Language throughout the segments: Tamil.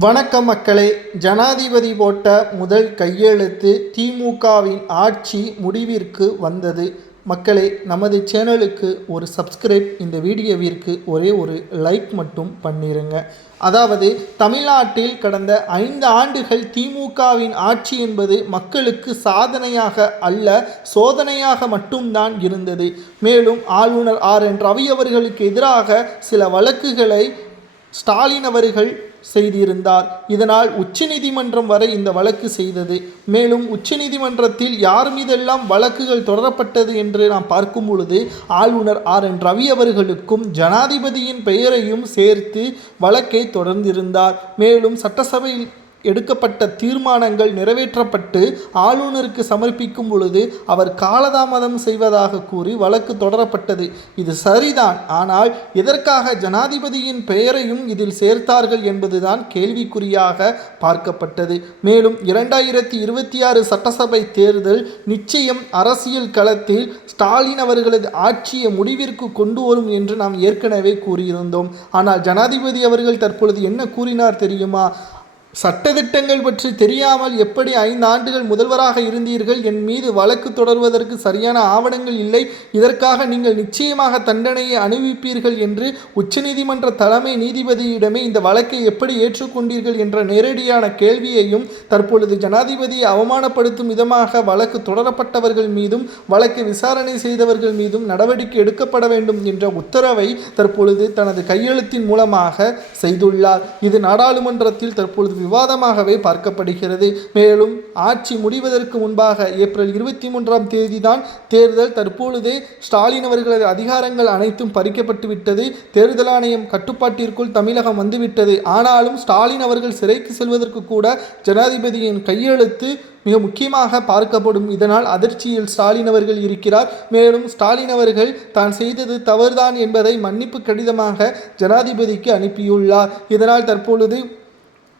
வணக்கம் மக்களே. ஜனாதிபதி போட்ட முதல் கையெழுத்து திமுகவின் ஆட்சி முடிவிற்கு வந்தது. மக்களே, நமது சேனலுக்கு ஒரு சப்ஸ்கிரைப், இந்த வீடியோவிற்கு ஒரே ஒரு லைக் மட்டும் பண்ணிருங்க. அதாவது, தமிழ்நாட்டில் கடந்த 5 ஆண்டுகள் திமுகவின் ஆட்சி என்பது மக்களுக்கு சாதனையாக அல்ல, சோதனையாக மட்டும்தான் இருந்தது. மேலும் ஆளுநர் ரவி அவர்களுக்கு எதிராக சில வழக்குகளை ஸ்டாலின் அவர்கள் செய்திருந்தார். இதனால் உச்சநீதிமன்றம் வரை இந்த வழக்கு செய்தது. மேலும் உச்சநீதிமன்றத்தில் யார் மீதெல்லாம் வழக்குகள் தொடரப்பட்டது என்று நாம் பார்க்கும் பொழுது ஆளுநர் ரவி அவர்களுக்கும் ஜனாதிபதியின் பெயரையும் சேர்த்து வழக்கை தொடர்ந்திருந்தார். மேலும் சட்டசபையில் எடுக்கப்பட்ட தீர்மானங்கள் நிறைவேற்றப்பட்டு ஆளுநருக்கு சமர்ப்பிக்கும் பொழுது அவர் காலதாமதம் செய்வதாக கூறி வழக்கு தொடரப்பட்டது. இது சரிதான். ஆனால் எதற்காக ஜனாதிபதியின் பெயரையும் இதில் சேர்த்தார்கள் என்பதுதான் கேள்விக்குறியாக பார்க்கப்பட்டது. மேலும் 2026 சட்டசபை தேர்தல் நிச்சயம் அரசியல் களத்தில் ஸ்டாலின் அவர்களது ஆட்சியை முடிவிற்கு கொண்டு வரும் என்று நாம் ஏற்கனவே கூறியிருந்தோம். ஆனால் ஜனாதிபதி அவர்கள் தற்பொழுது என்ன கூறினார் தெரியுமா? சட்டதிட்டங்கள் பற்றி தெரியாமல் எப்படி 5 ஆண்டுகள் முதல்வராக இருந்தீர்கள்? என் மீது வழக்கு தொடர்வதற்கு சரியான ஆவணங்கள் இல்லை. இதற்காக நீங்கள் நிச்சயமாக தண்டனையை அனுபவிப்பீர்கள் என்று உச்சநீதிமன்ற தலைமை நீதிபதியிடமே இந்த வழக்கை எப்படி ஏற்றுக்கொண்டீர்கள் என்ற நேரடியான கேள்வியையும், தற்பொழுது ஜனாதிபதியை அவமானப்படுத்தும் விதமாக வழக்கு தொடரப்பட்டவர்கள் மீதும் வழக்கை விசாரணை செய்தவர்கள் மீதும் நடவடிக்கை எடுக்கப்பட வேண்டும் என்ற உத்தரவை தற்பொழுது தனது கையெழுத்தின் மூலமாக செய்துள்ளார். இது நாடாளுமன்றத்தில் தற்பொழுது விவாதமாகவே பார்க்கப்படுகிறது. மேலும் ஆட்சி முடிவதற்கு முன்பாக ஏப்ரல் 23ஆம் தேதி தான் தேர்தல். தற்பொழுதே ஸ்டாலின் அவர்களது அதிகாரங்கள் அனைத்தும் பறிக்கப்பட்டு விட்டது. தேர்தல் ஆணையம் கட்டுப்பாட்டிற்குள் தமிழகம் வந்துவிட்டது. ஆனாலும் ஸ்டாலின் அவர்கள் சிறைக்கு செல்வதற்கு கூட ஜனாதிபதியின் கையெழுத்து மிக முக்கியமாக பார்க்கப்படும். இதனால் அதிர்ச்சியில் ஸ்டாலின் அவர்கள் இருக்கிறார். மேலும் ஸ்டாலின் அவர்கள் தான் செய்தது தவறுதான் என்பதை மன்னிப்பு கடிதமாக ஜனாதிபதிக்கு அனுப்பியுள்ளார். இதனால் தற்பொழுது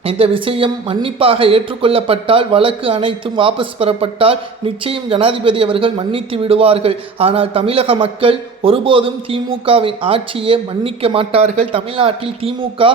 இந்த விஷயம் மன்னிப்பாக ஏற்றுக்கொள்ளப்பட்டால், வழக்கு அனைத்தும் வாபஸ் பெறப்பட்டால் நிச்சயம் ஜனாதிபதி அவர்கள் மன்னித்து விடுவார்கள். ஆனால் தமிழக மக்கள் ஒருபோதும் திமுகவின் ஆட்சியை மன்னிக்க மாட்டார்கள். தமிழ்நாட்டில் திமுக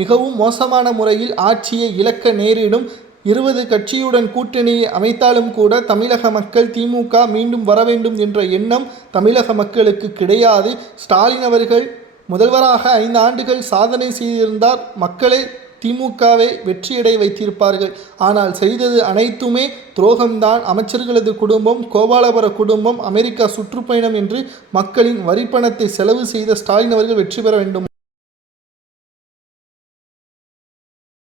மிகவும் மோசமான முறையில் ஆட்சியை இழக்க நேரிடும். 20 கட்சியுடன் கூட்டணியை அமைத்தாலும் கூட தமிழக மக்கள் திமுக மீண்டும் வர வேண்டும் என்ற எண்ணம் தமிழக மக்களுக்கு கிடையாது. ஸ்டாலின் அவர்கள் முதல்வராக 5 ஆண்டுகள் சாதனை செய்திருந்தார். மக்களை திமுகவை வெற்றியடை வைத்திருப்பார்கள். ஆனால் செய்தது அனைத்துமே துரோகம்தான். அமைச்சர்களது குடும்பம், கோபாலபுர குடும்பம், அமெரிக்கா சுற்றுப்பயணம் என்று மக்களின் வரிப்பணத்தை செலவு செய்த ஸ்டாலின் அவர்கள் வெற்றி பெற வேண்டும்.